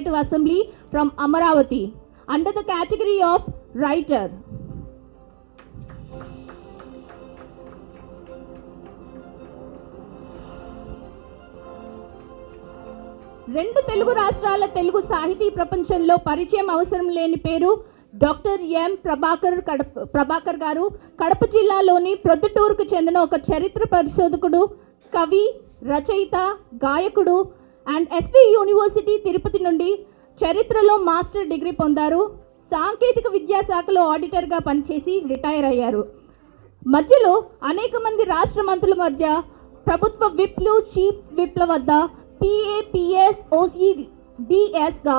Legislative Assembly from Amaravati under the category of writer. రెండు తెలుగు రాష్ట్రాల తెలుగు సాహితీ ప్రపంచంలో పరిచయం అవసరం లేని పేరు డాక్టర్ ఎం ప్రభాకర్ గారు. కడప జిల్లాలోని ప్రొద్దుటూరుకు చెందిన ఒక చరిత్ర పరిశోధకుడు, కవి, రచయిత, గాయకుడు అండ్ ఎస్వి యూనివర్సిటీ తిరుపతి నుండి చరిత్రలో మాస్టర్ డిగ్రీ పొందారు. సాంకేతిక విద్యాశాఖలో ఆడిటర్గా పనిచేసి రిటైర్ అయ్యారు. మధ్యలో అనేక మంది రాష్ట్ర మంత్రుల మధ్య, ప్రభుత్వ విప్లు, చీఫ్ విప్ల వద్ద PA, PS, OC, DS గా